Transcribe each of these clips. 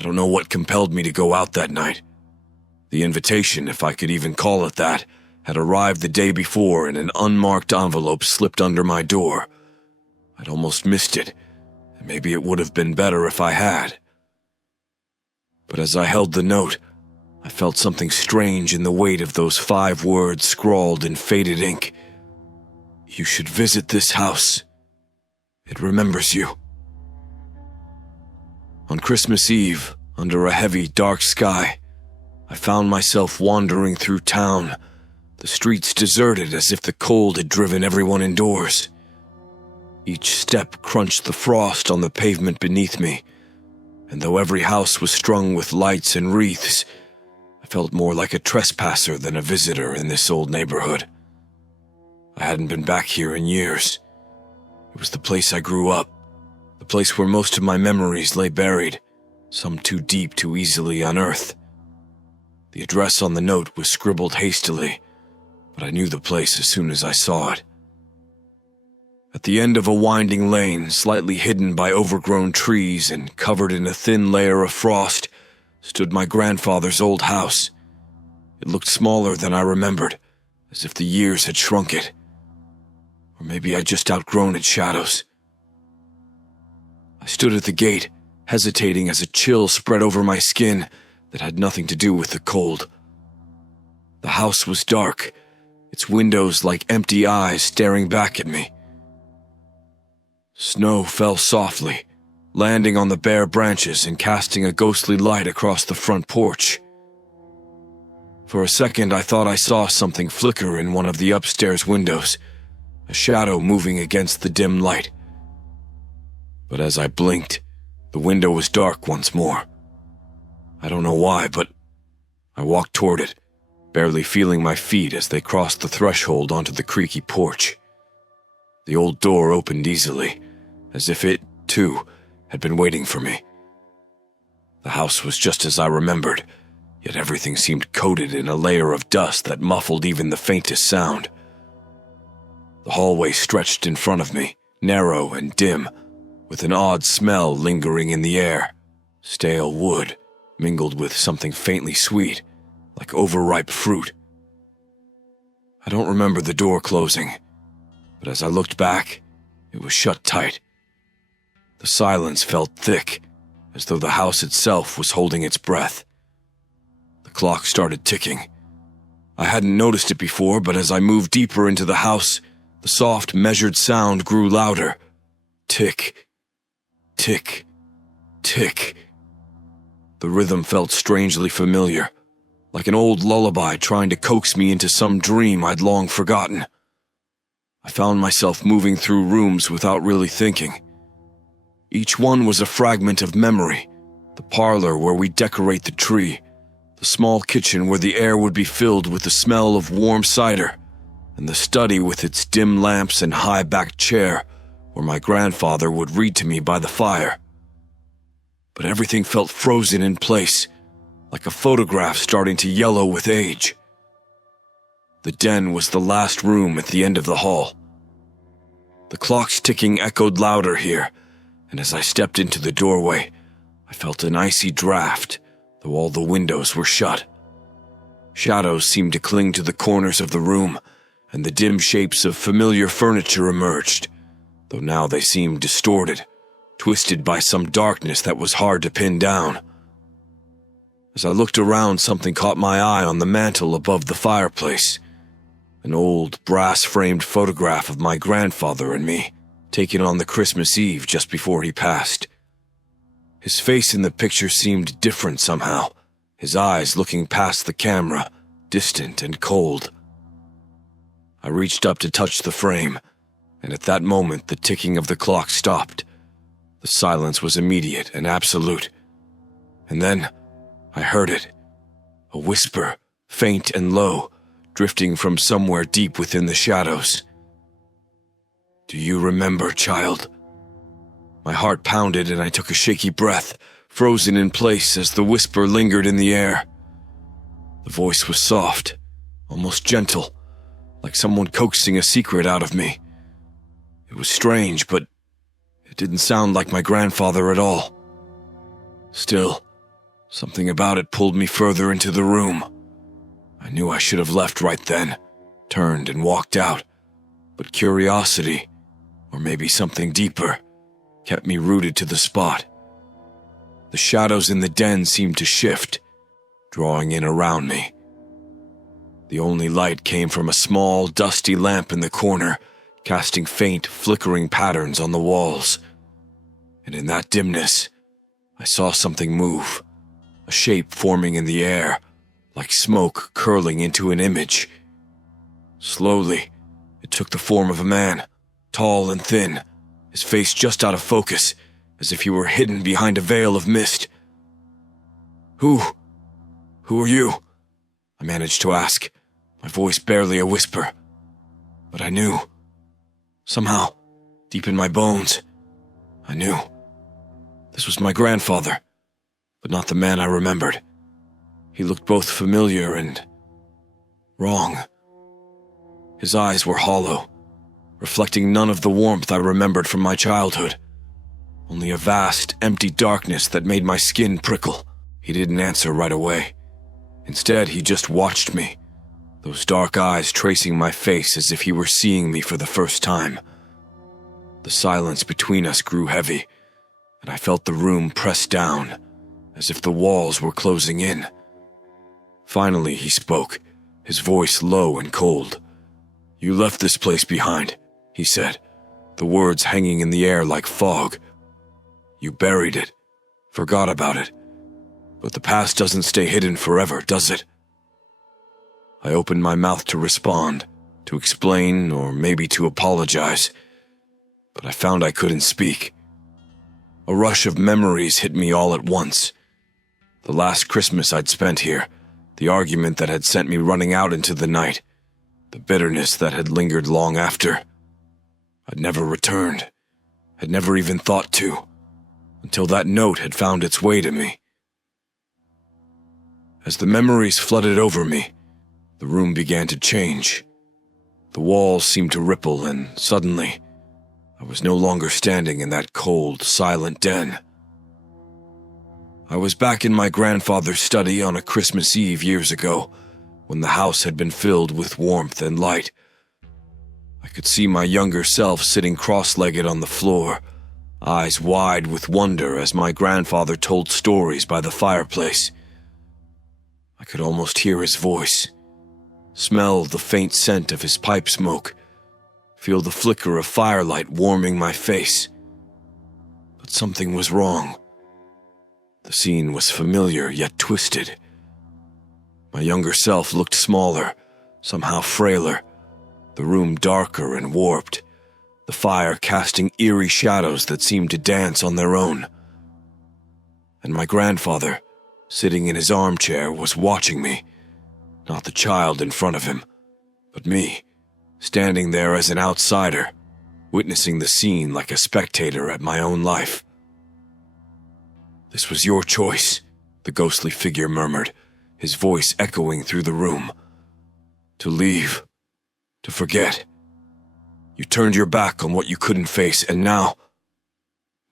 I don't know what compelled me to go out that night. The invitation, if I could even call it that, had arrived the day before in an unmarked envelope slipped under my door. I'd almost missed it, and maybe it would have been better if I had. But as I held the note, I felt something strange in the weight of those 5 words scrawled in faded ink. You should visit this house. It remembers you. On Christmas Eve, under a heavy, dark sky, I found myself wandering through town, the streets deserted as if the cold had driven everyone indoors. Each step crunched the frost on the pavement beneath me, and though every house was strung with lights and wreaths, I felt more like a trespasser than a visitor in this old neighborhood. I hadn't been back here in years. It was the place I grew up, the place where most of my memories lay buried, some too deep to easily unearth. The address on the note was scribbled hastily, but I knew the place as soon as I saw it. At the end of a winding lane, slightly hidden by overgrown trees and covered in a thin layer of frost, stood my grandfather's old house. It looked smaller than I remembered, as if the years had shrunk it. Or maybe I'd just outgrown its shadows. I stood at the gate, hesitating as a chill spread over my skin that had nothing to do with the cold. The house was dark, its windows like empty eyes staring back at me. Snow fell softly, landing on the bare branches and casting a ghostly light across the front porch. For a second, I thought I saw something flicker in one of the upstairs windows, a shadow moving against the dim light. But as I blinked, the window was dark once more. I don't know why, but I walked toward it, barely feeling my feet as they crossed the threshold onto the creaky porch. The old door opened easily, as if it, too, had been waiting for me. The house was just as I remembered, yet everything seemed coated in a layer of dust that muffled even the faintest sound. The hallway stretched in front of me, narrow and dim, with an odd smell lingering in the air, stale wood mingled with something faintly sweet, like overripe fruit. I don't remember the door closing, but as I looked back, it was shut tight. The silence felt thick, as though the house itself was holding its breath. The clock started ticking. I hadn't noticed it before, but as I moved deeper into the house, the soft, measured sound grew louder. Tick, tick, tick. The rhythm felt strangely familiar, like an old lullaby trying to coax me into some dream I'd long forgotten. I found myself moving through rooms without really thinking. Each one was a fragment of memory: the parlor where we decorate the tree, the small kitchen where the air would be filled with the smell of warm cider, and the study with its dim lamps and high-backed chair where my grandfather would read to me by the fire. But everything felt frozen in place, like a photograph starting to yellow with age. The den was the last room at the end of the hall. The clock's ticking echoed louder here, and as I stepped into the doorway, I felt an icy draft, though all the windows were shut. Shadows seemed to cling to the corners of the room, and the dim shapes of familiar furniture emerged, though now they seemed distorted, twisted by some darkness that was hard to pin down. As I looked around, something caught my eye on the mantel above the fireplace. An old, brass-framed photograph of my grandfather and me, taken on the Christmas Eve just before he passed. His face in the picture seemed different somehow, his eyes looking past the camera, distant and cold. I reached up to touch the frame, and at that moment the ticking of the clock stopped. The silence was immediate and absolute. And then I heard it, a whisper, faint and low, drifting from somewhere deep within the shadows. "Do you remember, child?" My heart pounded and I took a shaky breath, frozen in place as the whisper lingered in the air. The voice was soft, almost gentle, like someone coaxing a secret out of me. It was strange, but it didn't sound like my grandfather at all. Still, Something about it pulled me further into the room. I knew I should have left right then, turned and walked out, but curiosity, or maybe something deeper, kept me rooted to the spot. The shadows in the den seemed to shift, drawing in around me. The only light came from a small, dusty lamp in the corner, casting faint, flickering patterns on the walls. And in that dimness, I saw something move, a shape forming in the air, like smoke curling into an image. Slowly, it took the form of a man, tall and thin, his face just out of focus, as if he were hidden behind a veil of mist. Who are you?" I managed to ask, my voice barely a whisper. But I knew. Somehow, deep in my bones, I knew. This was my grandfather, but not the man I remembered. He looked both familiar and wrong. His eyes were hollow, reflecting none of the warmth I remembered from my childhood. Only a vast, empty darkness that made my skin prickle. He didn't answer right away. Instead, he just watched me, those dark eyes tracing my face as if he were seeing me for the first time. The silence between us grew heavy, and I felt the room press down, as if the walls were closing in. Finally, he spoke, his voice low and cold. "You left this place behind," he said, the words hanging in the air like fog. "You buried it, forgot about it. But the past doesn't stay hidden forever, does it?" I opened my mouth to respond, to explain, or maybe to apologize, but I found I couldn't speak. A rush of memories hit me all at once. The last Christmas I'd spent here, the argument that had sent me running out into the night, the bitterness that had lingered long after. I'd never returned, had never even thought to, until that note had found its way to me. As the memories flooded over me, the room began to change. The walls seemed to ripple, and suddenly, I was no longer standing in that cold, silent den. I was back in my grandfather's study on a Christmas Eve years ago, when the house had been filled with warmth and light. I could see my younger self sitting cross-legged on the floor, eyes wide with wonder as my grandfather told stories by the fireplace. I could almost hear his voice, smell the faint scent of his pipe smoke, feel the flicker of firelight warming my face. But something was wrong. The scene was familiar yet twisted. My younger self looked smaller, somehow frailer, the room darker and warped, the fire casting eerie shadows that seemed to dance on their own. And my grandfather, sitting in his armchair, was watching me, not the child in front of him, but me, standing there as an outsider, witnessing the scene like a spectator at my own life. "This was your choice," the ghostly figure murmured, his voice echoing through the room. "To leave, to forget. You turned your back on what you couldn't face, and now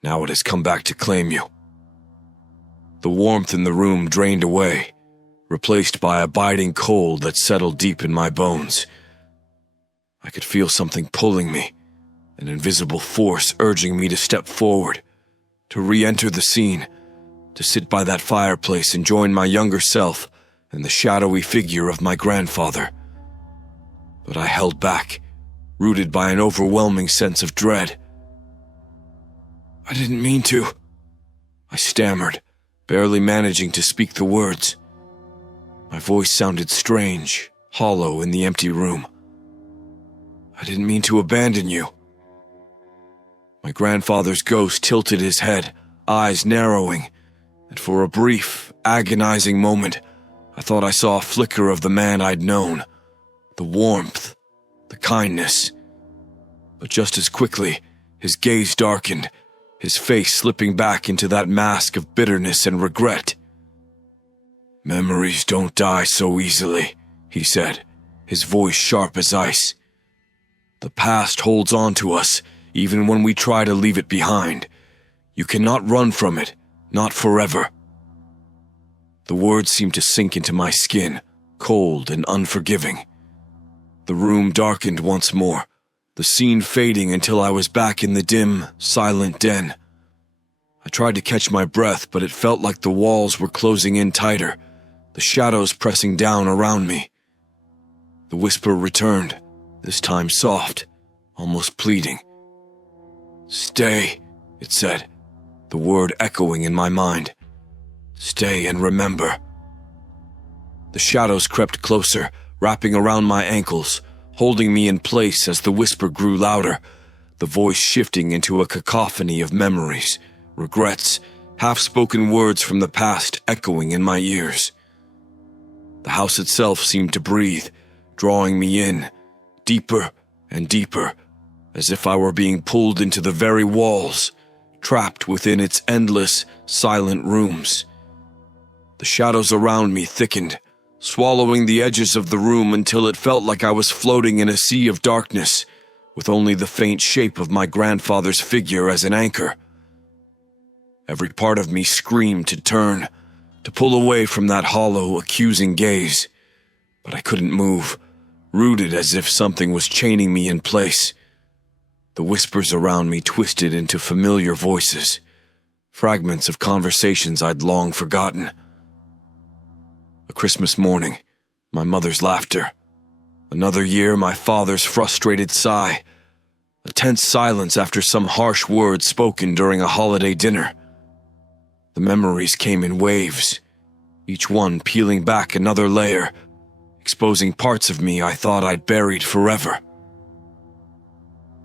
it has come back to claim you." The warmth in the room drained away, replaced by a biting cold that settled deep in my bones. I could feel something pulling me, an invisible force urging me to step forward, to re-enter the scene, to sit by that fireplace and join my younger self and the shadowy figure of my grandfather. But I held back, rooted by an overwhelming sense of dread. "I didn't mean to," I stammered, barely managing to speak the words. My voice sounded strange, hollow in the empty room. "I didn't mean to abandon you." My grandfather's ghost tilted his head, eyes narrowing, and for a brief, agonizing moment, I thought I saw a flicker of the man I'd known, the warmth, the kindness. But just as quickly, his gaze darkened, his face slipping back into that mask of bitterness and regret. "Memories don't die so easily," he said, his voice sharp as ice. "The past holds on to us, even when we try to leave it behind. You cannot run from it, not forever." The words seemed to sink into my skin, cold and unforgiving. The room darkened once more, the scene fading until I was back in the dim, silent den. I tried to catch my breath, but it felt like the walls were closing in tighter, the shadows pressing down around me. The whisper returned, this time soft, almost pleading. "Stay," it said, the word echoing in my mind. "Stay and remember." The shadows crept closer, wrapping around my ankles, holding me in place as the whisper grew louder, the voice shifting into a cacophony of memories, regrets, half-spoken words from the past echoing in my ears. The house itself seemed to breathe, drawing me in, deeper and deeper, as if I were being pulled into the very walls, trapped within its endless, silent rooms. The shadows around me thickened, swallowing the edges of the room until it felt like I was floating in a sea of darkness, with only the faint shape of my grandfather's figure as an anchor. Every part of me screamed to turn, to pull away from that hollow, accusing gaze, but I couldn't move, rooted as if something was chaining me in place. The whispers around me twisted into familiar voices, fragments of conversations I'd long forgotten. A Christmas morning, my mother's laughter. Another year, my father's frustrated sigh. A tense silence after some harsh words spoken during a holiday dinner. The memories came in waves, each one peeling back another layer, exposing parts of me I thought I'd buried forever.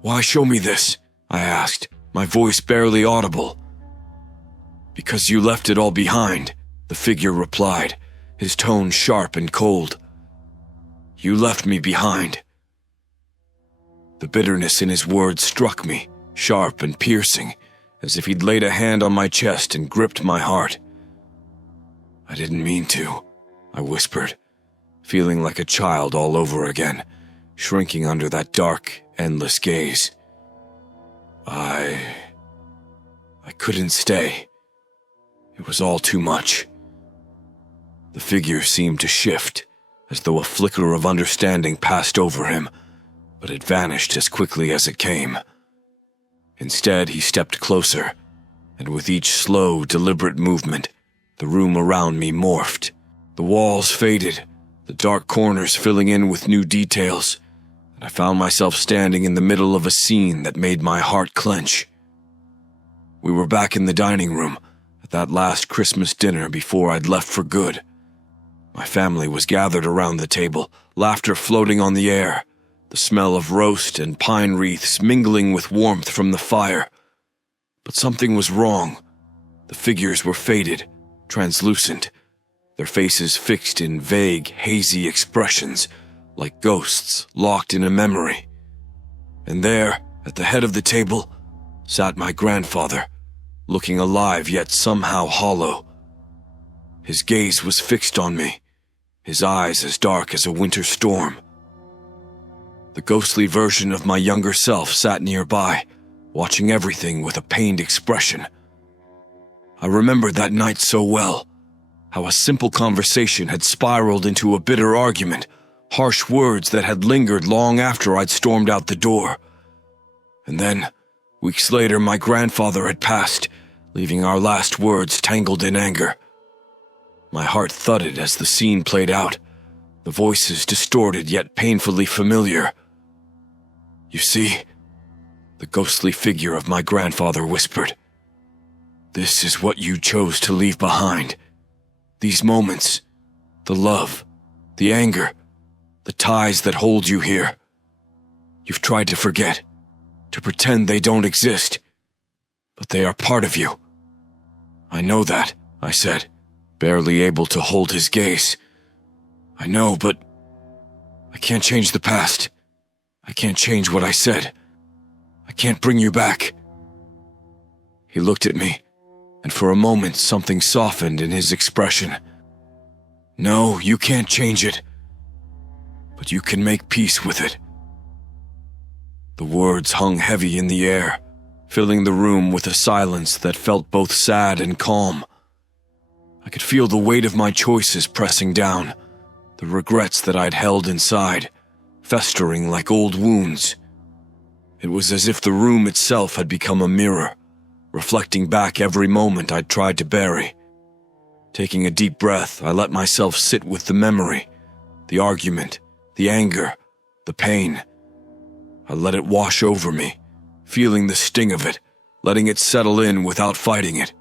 "Why show me this?" I asked, my voice barely audible. "Because you left it all behind," the figure replied, his tone sharp and cold. "You left me behind." The bitterness in his words struck me, sharp and piercing, as if he'd laid a hand on my chest and gripped my heart. "I didn't mean to," I whispered, feeling like a child all over again, shrinking under that dark, endless gaze. I couldn't stay. It was all too much. The figure seemed to shift, as though a flicker of understanding passed over him, but it vanished as quickly as it came. Instead, he stepped closer, and with each slow, deliberate movement, the room around me morphed. The walls faded, the dark corners filling in with new details, and I found myself standing in the middle of a scene that made my heart clench. We were back in the dining room, at that last Christmas dinner before I'd left for good. My family was gathered around the table, laughter floating on the air, the smell of roast and pine wreaths mingling with warmth from the fire. But something was wrong. The figures were faded, translucent, their faces fixed in vague, hazy expressions, like ghosts locked in a memory. And there, at the head of the table, sat my grandfather, looking alive yet somehow hollow. His gaze was fixed on me, his eyes as dark as a winter storm. The ghostly version of my younger self sat nearby, watching everything with a pained expression. I remembered that night so well, how a simple conversation had spiraled into a bitter argument, harsh words that had lingered long after I'd stormed out the door. And then, weeks later, my grandfather had passed, leaving our last words tangled in anger. My heart thudded as the scene played out, the voices distorted yet painfully familiar. "You see," the ghostly figure of my grandfather whispered, "this is what you chose to leave behind. These moments, the love, the anger, the ties that hold you here. You've tried to forget, to pretend they don't exist, but they are part of you." "I know that," I said, barely able to hold his gaze. "I know, but I can't change the past. I can't change what I said. I can't bring you back." He looked at me, and for a moment something softened in his expression. "No, you can't change it, but you can make peace with it." The words hung heavy in the air, filling the room with a silence that felt both sad and calm. I could feel the weight of my choices pressing down, the regrets that I'd held inside, festering like old wounds. It was as if the room itself had become a mirror, reflecting back every moment I'd tried to bury. Taking a deep breath, I let myself sit with the memory, the argument, the anger, the pain. I let it wash over me, feeling the sting of it, letting it settle in without fighting it.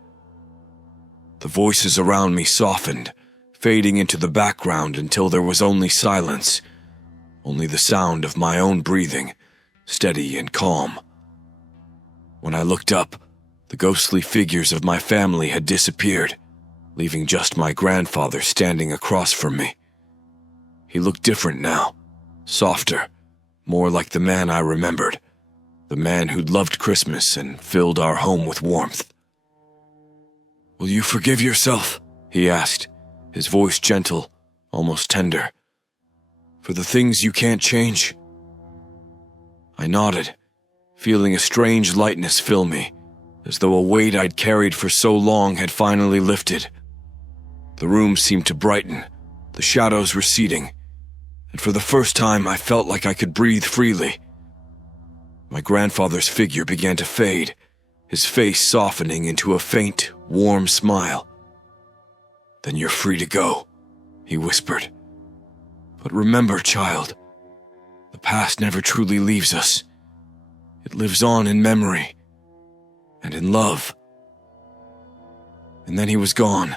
The voices around me softened, fading into the background until there was only silence, only the sound of my own breathing, steady and calm. When I looked up, the ghostly figures of my family had disappeared, leaving just my grandfather standing across from me. He looked different now, softer, more like the man I remembered, the man who'd loved Christmas and filled our home with warmth. "Will you forgive yourself?" he asked, his voice gentle, almost tender. "For the things you can't change?" I nodded, feeling a strange lightness fill me, as though a weight I'd carried for so long had finally lifted. The room seemed to brighten, the shadows receding, and for the first time I felt like I could breathe freely. My grandfather's figure began to fade, his face softening into a faint, warm smile. "Then you're free to go," he whispered. "But remember, child, the past never truly leaves us. It lives on in memory and in love." And then he was gone,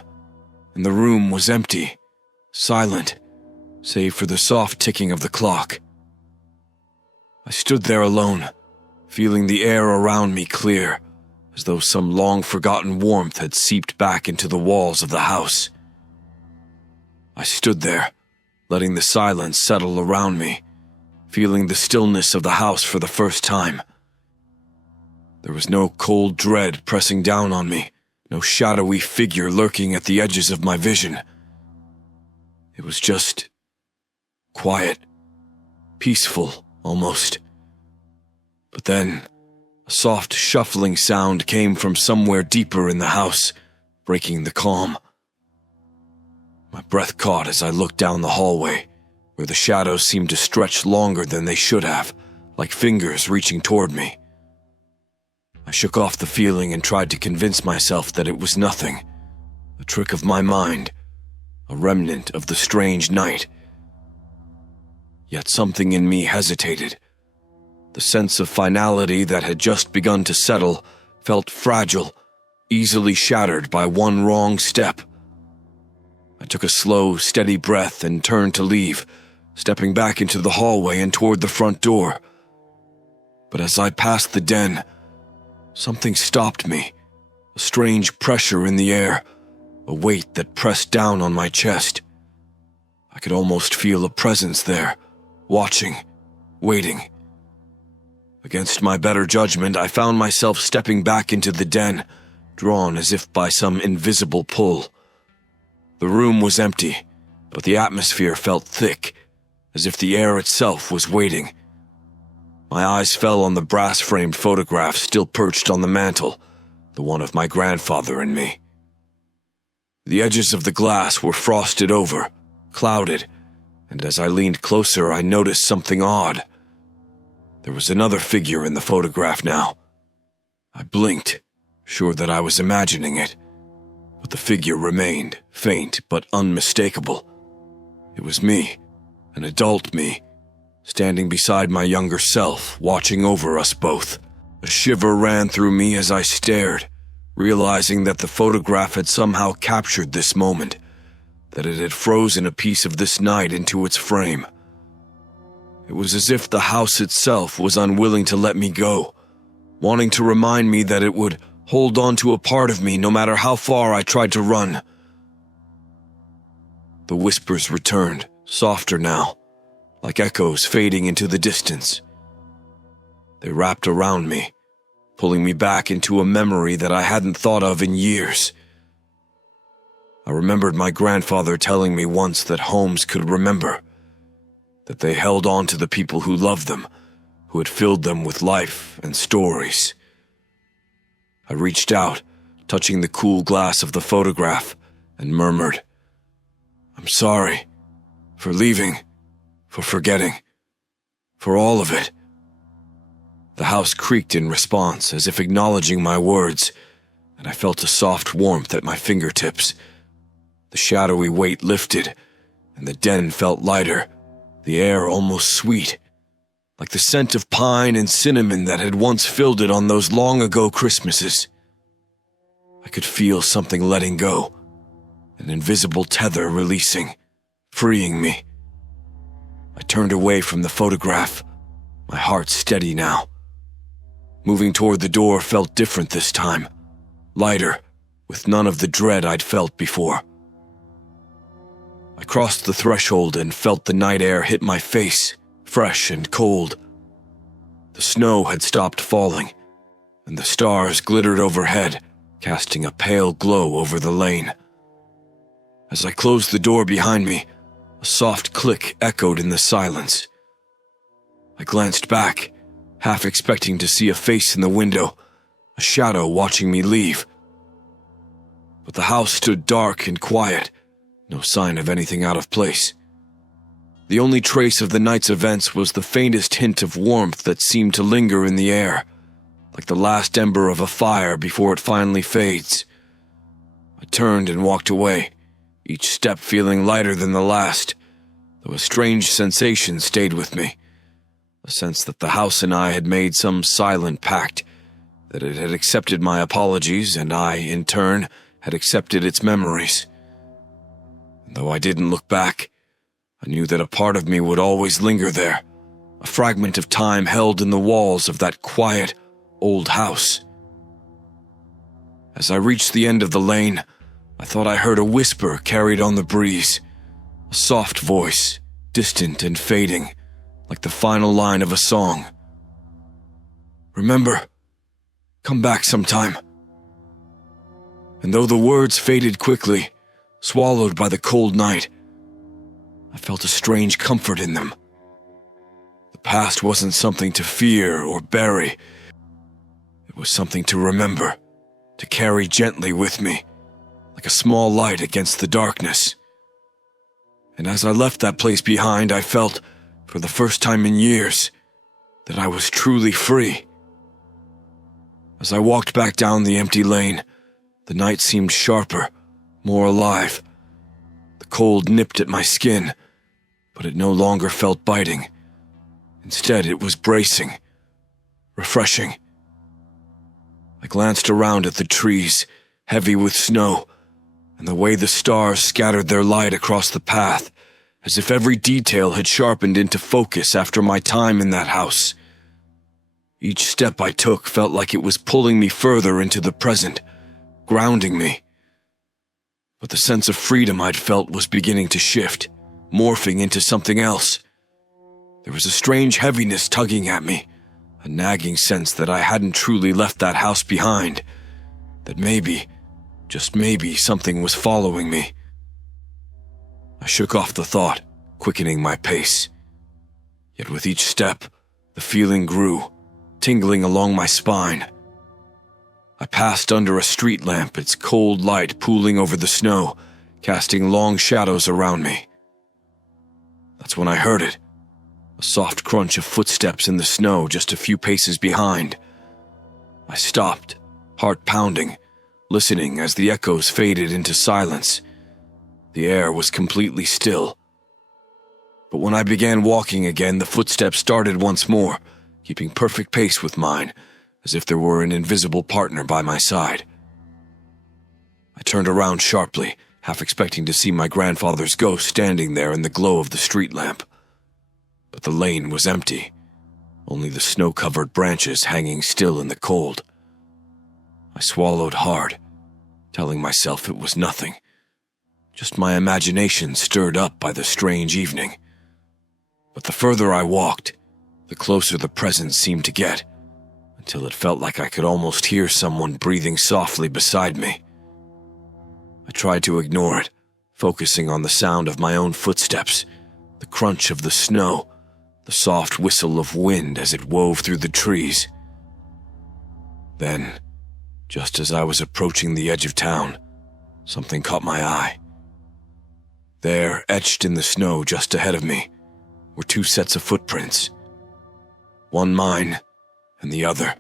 and the room was empty, silent, save for the soft ticking of the clock. I stood there alone, feeling the air around me clear, as though some long-forgotten warmth had seeped back into the walls of the house. I stood there, letting the silence settle around me, feeling the stillness of the house for the first time. There was no cold dread pressing down on me, no shadowy figure lurking at the edges of my vision. It was just quiet, peaceful almost. But then, a soft shuffling sound came from somewhere deeper in the house, breaking the calm. My breath caught as I looked down the hallway, where the shadows seemed to stretch longer than they should have, like fingers reaching toward me. I shook off the feeling and tried to convince myself that it was nothing, a trick of my mind, a remnant of the strange night. Yet something in me hesitated. The sense of finality that had just begun to settle felt fragile, easily shattered by one wrong step. I took a slow, steady breath and turned to leave, stepping back into the hallway and toward the front door. But as I passed the den, something stopped me, a strange pressure in the air, a weight that pressed down on my chest. I could almost feel a presence there, watching, waiting. Against my better judgment, I found myself stepping back into the den, drawn as if by some invisible pull. The room was empty, but the atmosphere felt thick, as if the air itself was waiting. My eyes fell on the brass-framed photograph still perched on the mantel, the one of my grandfather and me. The edges of the glass were frosted over, clouded, and as I leaned closer, I noticed something odd. There was another figure in the photograph now. I blinked, sure that I was imagining it, but the figure remained, faint but unmistakable. It was me, an adult me, standing beside my younger self, watching over us both. A shiver ran through me as I stared, realizing that the photograph had somehow captured this moment, that it had frozen a piece of this night into its frame. It was as if the house itself was unwilling to let me go, wanting to remind me that it would hold on to a part of me no matter how far I tried to run. The whispers returned, softer now, like echoes fading into the distance. They wrapped around me, pulling me back into a memory that I hadn't thought of in years. I remembered my grandfather telling me once that homes could remember, that they held on to the people who loved them, who had filled them with life and stories. I reached out, touching the cool glass of the photograph, and murmured, "I'm sorry, for leaving, for forgetting, for all of it." The house creaked in response, as if acknowledging my words, and I felt a soft warmth at my fingertips. The shadowy weight lifted, and the den felt lighter, the air almost sweet, like the scent of pine and cinnamon that had once filled it on those long-ago Christmases. I could feel something letting go, an invisible tether releasing, freeing me. I turned away from the photograph, my heart steady now. Moving toward the door felt different this time, lighter, with none of the dread I'd felt before. I crossed the threshold and felt the night air hit my face, fresh and cold. The snow had stopped falling, and the stars glittered overhead, casting a pale glow over the lane. As I closed the door behind me, a soft click echoed in the silence. I glanced back, half expecting to see a face in the window, a shadow watching me leave. But the house stood dark and quiet, no sign of anything out of place. The only trace of the night's events was the faintest hint of warmth that seemed to linger in the air, like the last ember of a fire before it finally fades. I turned and walked away, each step feeling lighter than the last, though a strange sensation stayed with me, a sense that the house and I had made some silent pact, that it had accepted my apologies and I, in turn, had accepted its memories. And though I didn't look back, I knew that a part of me would always linger there, a fragment of time held in the walls of that quiet, old house. As I reached the end of the lane, I thought I heard a whisper carried on the breeze, a soft voice, distant and fading, like the final line of a song. "Remember, come back sometime." And though the words faded quickly, swallowed by the cold night, I felt a strange comfort in them. The past wasn't something to fear or bury. It was something to remember, to carry gently with me, like a small light against the darkness. And as I left that place behind, I felt, for the first time in years, that I was truly free. As I walked back down the empty lane, the night seemed sharper, more alive. The cold nipped at my skin, but it no longer felt biting. Instead, it was bracing, refreshing. I glanced around at the trees, heavy with snow, and the way the stars scattered their light across the path, as if every detail had sharpened into focus after my time in that house. Each step I took felt like it was pulling me further into the present, grounding me. But the sense of freedom I'd felt was beginning to shift, morphing into something else. There was a strange heaviness tugging at me, a nagging sense that I hadn't truly left that house behind, that maybe, just maybe, something was following me. I shook off the thought, quickening my pace. Yet with each step, the feeling grew, tingling along my spine. I passed under a street lamp, its cold light pooling over the snow, casting long shadows around me. That's when I heard it, a soft crunch of footsteps in the snow just a few paces behind. I stopped, heart pounding, listening as the echoes faded into silence. The air was completely still. But when I began walking again, the footsteps started once more, keeping perfect pace with mine, as if there were an invisible partner by my side. I turned around sharply, half expecting to see my grandfather's ghost standing there in the glow of the street lamp. But the lane was empty, only the snow-covered branches hanging still in the cold. I swallowed hard, telling myself it was nothing, just my imagination stirred up by the strange evening. But the further I walked, the closer the presence seemed to get, until it felt like I could almost hear someone breathing softly beside me. I tried to ignore it, focusing on the sound of my own footsteps, the crunch of the snow, the soft whistle of wind as it wove through the trees. Then, just as I was approaching the edge of town, something caught my eye. There, etched in the snow just ahead of me, were two sets of footprints. One mine, and the other.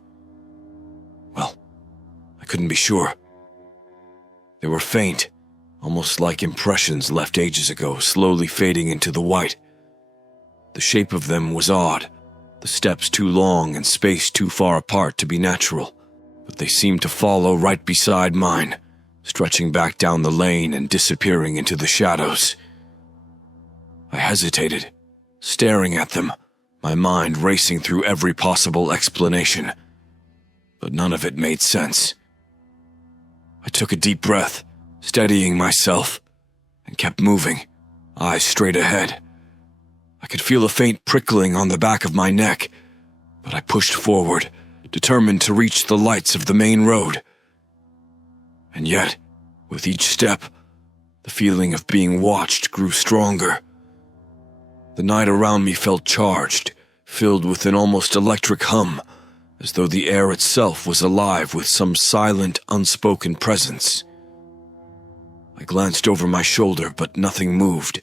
Well, I couldn't be sure. They were faint, almost like impressions left ages ago, slowly fading into the white. The shape of them was odd, the steps too long and spaced too far apart to be natural, but they seemed to follow right beside mine, stretching back down the lane and disappearing into the shadows. I hesitated, staring at them, my mind racing through every possible explanation, but none of it made sense. I took a deep breath, steadying myself, and kept moving, eyes straight ahead. I could feel a faint prickling on the back of my neck, but I pushed forward, determined to reach the lights of the main road. And yet, with each step, the feeling of being watched grew stronger. The night around me felt charged, filled with an almost electric hum, as though the air itself was alive with some silent, unspoken presence. I glanced over my shoulder, but nothing moved.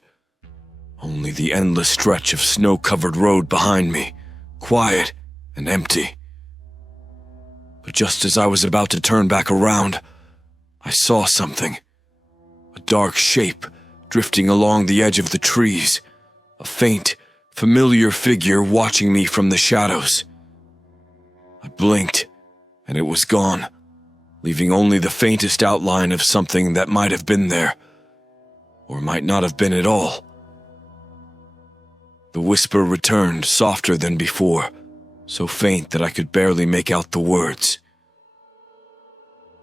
Only the endless stretch of snow-covered road behind me, quiet and empty. But just as I was about to turn back around, I saw something. A dark shape drifting along the edge of the trees, a faint, familiar figure watching me from the shadows. I blinked, and it was gone, leaving only the faintest outline of something that might have been there, or might not have been at all. The whisper returned, softer than before, so faint that I could barely make out the words.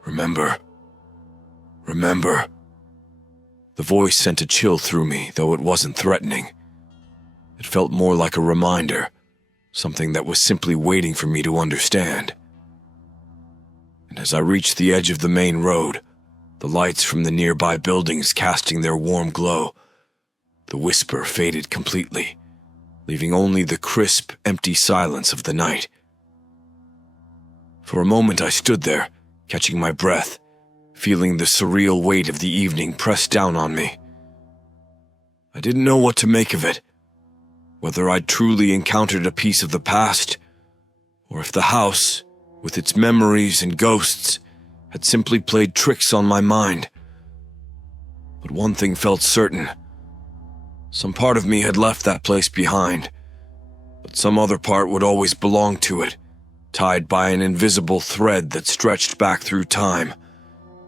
Remember. Remember. The voice sent a chill through me, though it wasn't threatening. It felt more like a reminder, something that was simply waiting for me to understand. And as I reached the edge of the main road, the lights from the nearby buildings casting their warm glow, the whisper faded completely, leaving only the crisp, empty silence of the night. For a moment I stood there, catching my breath, feeling the surreal weight of the evening press down on me. I didn't know what to make of it, whether I'd truly encountered a piece of the past, or if the house, with its memories and ghosts, had simply played tricks on my mind. But one thing felt certain. Some part of me had left that place behind, but some other part would always belong to it, tied by an invisible thread that stretched back through time,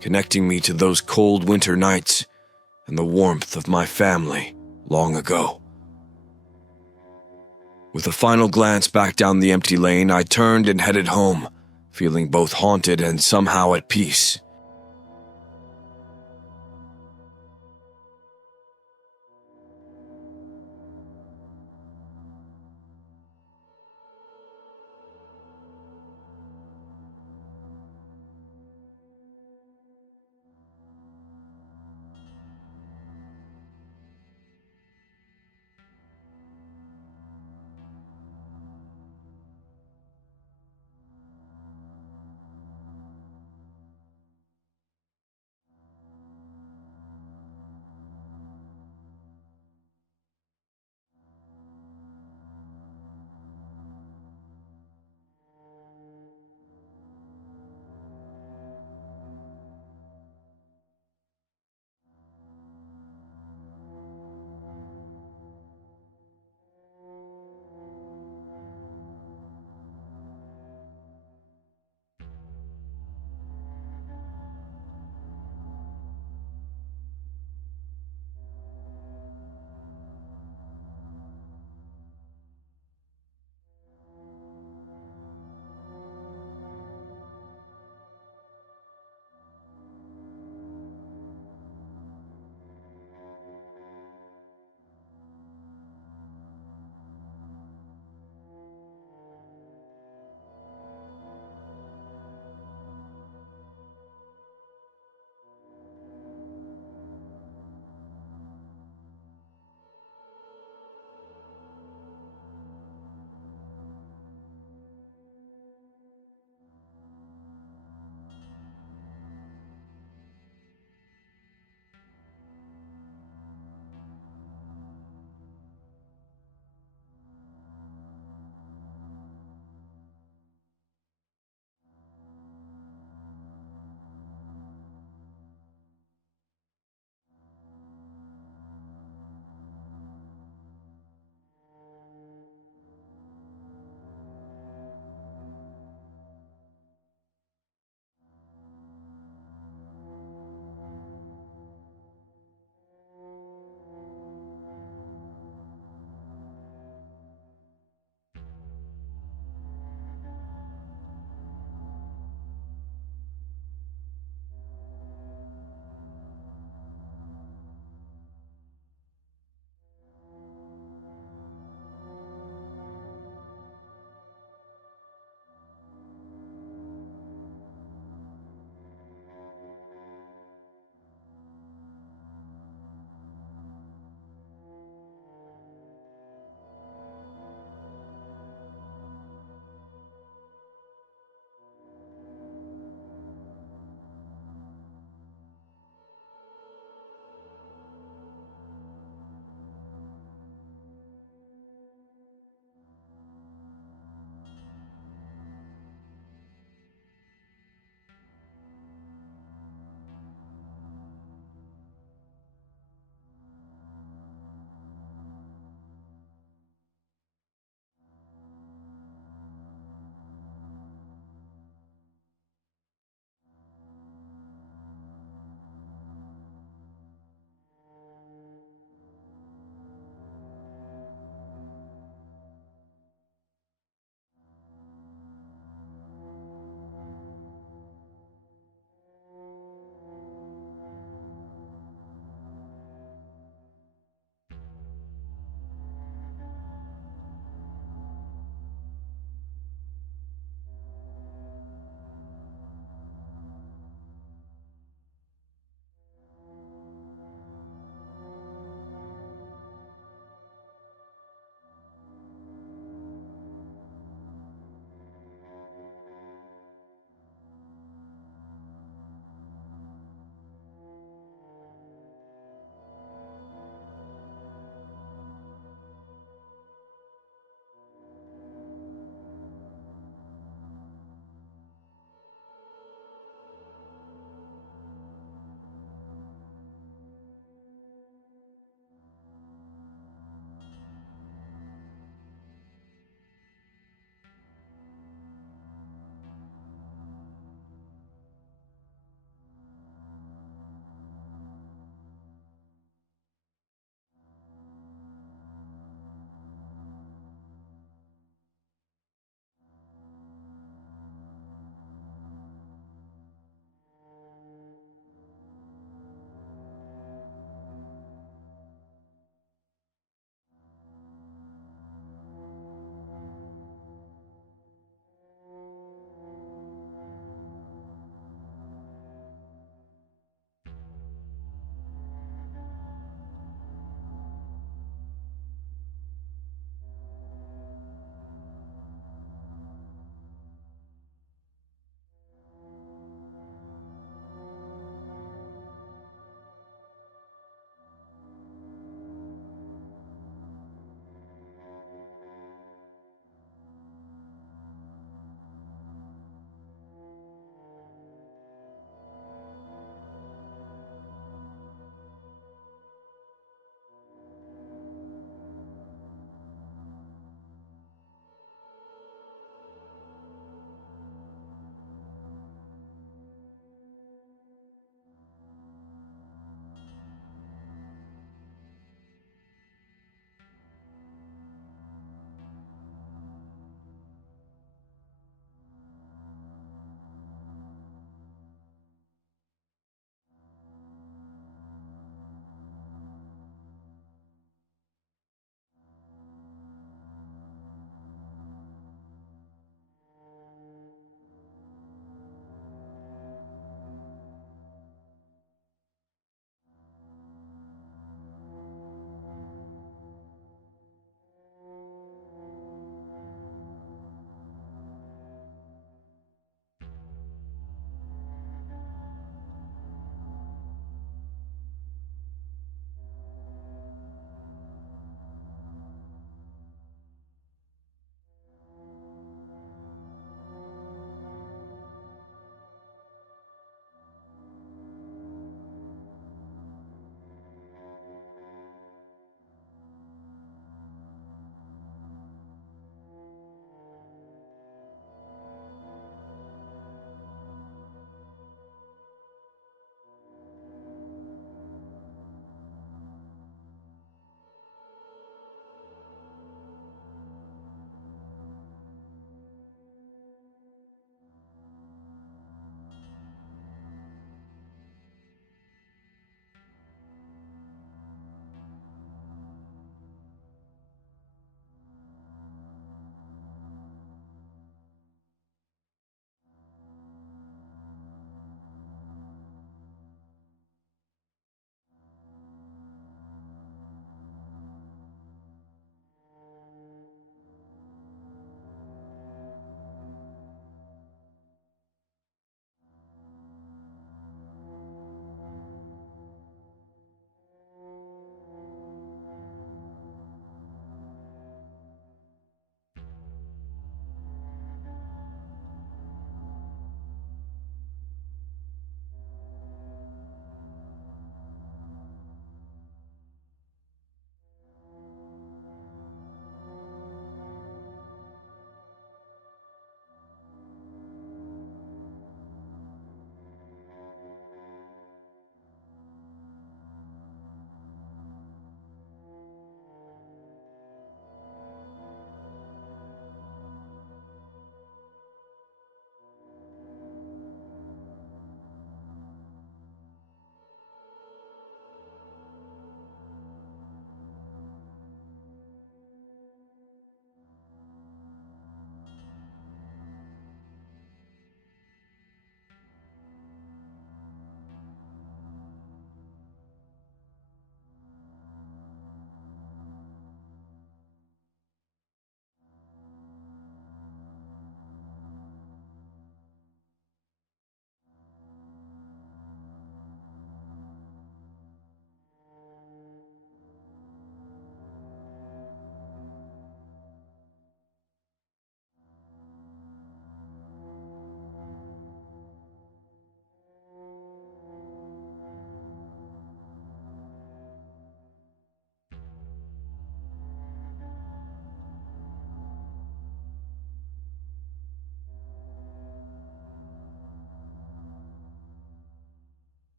connecting me to those cold winter nights and the warmth of my family long ago. With a final glance back down the empty lane, I turned and headed home, feeling both haunted and somehow at peace.